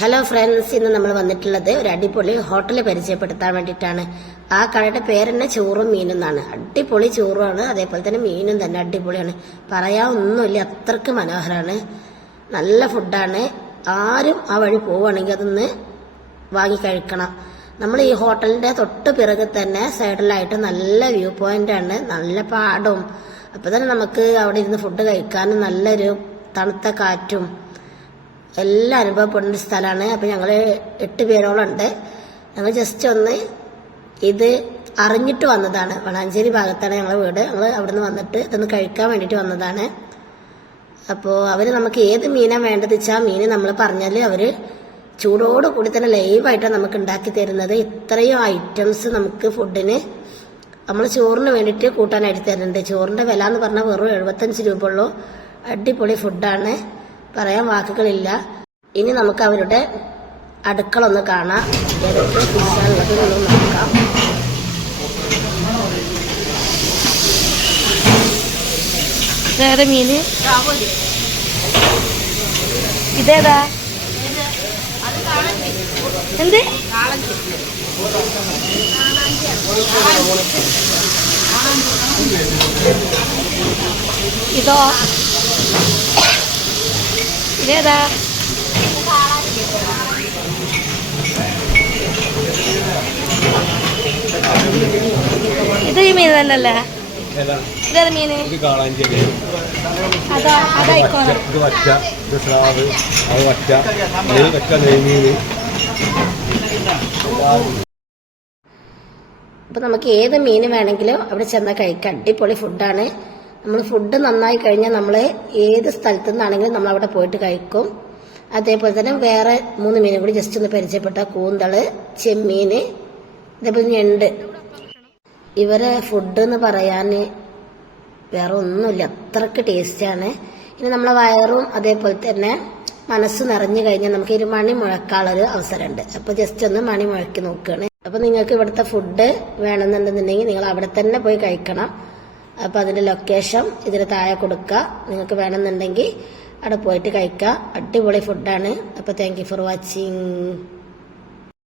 Hello friends ഇന്ന് നമ്മൾ വന്നിട്ടുള്ളത് ഒരു അടിപൊളി ഹോട്ടൽ പരിചയപ്പെടുത്താൻ വേണ്ടിയിട്ടാണ്. ആ കടയുടെ പേര് തന്നെ ചോറും മീനും എന്നാണ്. അടിപൊളി ചോറുമാണ് അതേപോലെ തന്നെ മീനും തന്നെ അടിപൊളിയാണ്. പറയാൻ ഒന്നുമില്ല അത്രയ്ക്ക് മനോഹരമാണ് നല്ല ഫുഡാണ്. ആരും ആ വഴി പോവുകയാണെങ്കിൽ അതൊന്ന് വാങ്ങി കഴിക്കണം. നമ്മൾ ഈ ഹോട്ടലിന്റെ തൊട്ട് പിറകെ തന്നെ സൈഡിലായിട്ട് നല്ല വ്യൂ പോയിന്റ് ആണ്. നല്ല പാടവും അപ്പൊ തന്നെ നമുക്ക് അവിടെ ഇരുന്ന് ഫുഡ് കഴിക്കാനും നല്ലൊരു തണുത്ത കാറ്റും എല്ലാം അനുഭവപ്പെടുന്ന ഒരു സ്ഥലമാണ്. അപ്പം ഞങ്ങൾ എട്ട് പേരോളം ഉണ്ട്. ഞങ്ങൾ ജസ്റ്റ് ഒന്ന് ഇത് അറിഞ്ഞിട്ട് വന്നതാണ്. വളാഞ്ചേരി ഭാഗത്താണ് ഞങ്ങളുടെ വീട്. ഞങ്ങൾ അവിടുന്ന് വന്നിട്ട് ഇതൊന്ന് കഴിക്കാൻ വേണ്ടിയിട്ട് വന്നതാണ്. അപ്പോൾ അവർ നമുക്ക് ഏത് മീനാണ് വേണ്ടത് വെച്ചാൽ മീൻ നമ്മൾ പറഞ്ഞാൽ അവർ ചൂടോട് കൂടി തന്നെ ലൈവായിട്ടാണ് നമുക്ക് ഉണ്ടാക്കി തരുന്നത്. ഇത്രയും ഐറ്റംസ് നമുക്ക് ഫുഡിന് നമ്മൾ ചോറിന് വേണ്ടിയിട്ട് കൂട്ടാനായിട്ട് തരുന്നുണ്ട്. ചോറിന്റെ വില എന്ന് പറഞ്ഞാൽ വെറും എഴുപത്തഞ്ച് രൂപ ഉള്ളൂ. അടിപൊളി ഫുഡാണ് പറയാൻ വാക്കുകളില്ല. ഇനി നമുക്ക് അവരുടെ അടുക്കള ഒന്ന് കാണാം. ഏതൊക്കെ ഫിഷാണുള്ളത് എന്നൊന്ന് നോക്കാം. വേറെ മീന് ഇതേതാ? എന്ത്? ഇതോ? ഇതേതാ ഇത് ഈ മീൻ തന്നെയല്ലേ? ഇതേത് മീന്? അതാ അതായിക്കോണം അപ്പോൾ നമുക്ക് ഏത് മീൻ വേണമെങ്കിലും അവിടെ ചെന്നാൽ കഴിക്കാം. അടിപൊളി ഫുഡാണ് നമ്മൾ ഫുഡ് നന്നായി കഴിഞ്ഞാൽ നമ്മൾ ഏത് സ്ഥലത്തു നിന്നാണെങ്കിലും നമ്മൾ അവിടെ പോയിട്ട് കഴിക്കും. അതേപോലെ തന്നെ വേറെ മൂന്ന് മീനും കൂടി ജസ്റ്റ് ഒന്ന് പരിചയപ്പെട്ട കൂന്തൾ ചെമ്മീൻ അതേപോലെ ഞണ്ട്. ഇവരെ ഫുഡ് എന്ന് പറയാൻ വേറെ ഒന്നുമില്ല. അത്രയ്ക്ക് ടേസ്റ്റാണ് ഇനി നമ്മളെ വയറും അതേപോലെ തന്നെ മനസ്സ് നിറഞ്ഞു കഴിഞ്ഞാൽ നമുക്ക് ഒരു മണി മുഴക്കാനുള്ളൊരു അവസരമുണ്ട്. അപ്പൊ ജസ്റ്റ് ഒന്ന് മണി മുഴക്കി നോക്കുകയാണ് അപ്പൊ നിങ്ങൾക്ക് ഇവിടുത്തെ ഫുഡ് വേണമെന്നുണ്ടെന്നുണ്ടെങ്കിൽ നിങ്ങൾ അവിടെ തന്നെ പോയി കഴിക്കണം. അപ്പൊ അതിന്റെ ലൊക്കേഷൻ ഇതിന് താഴെ കൊടുക്കുക. നിങ്ങൾക്ക് വേണമെന്നുണ്ടെങ്കിൽ അവിടെ പോയിട്ട് കഴിക്കുക. അടിപൊളി ഫുഡാണ് അപ്പൊ താങ്ക് ഫോർ വാച്ചിങ്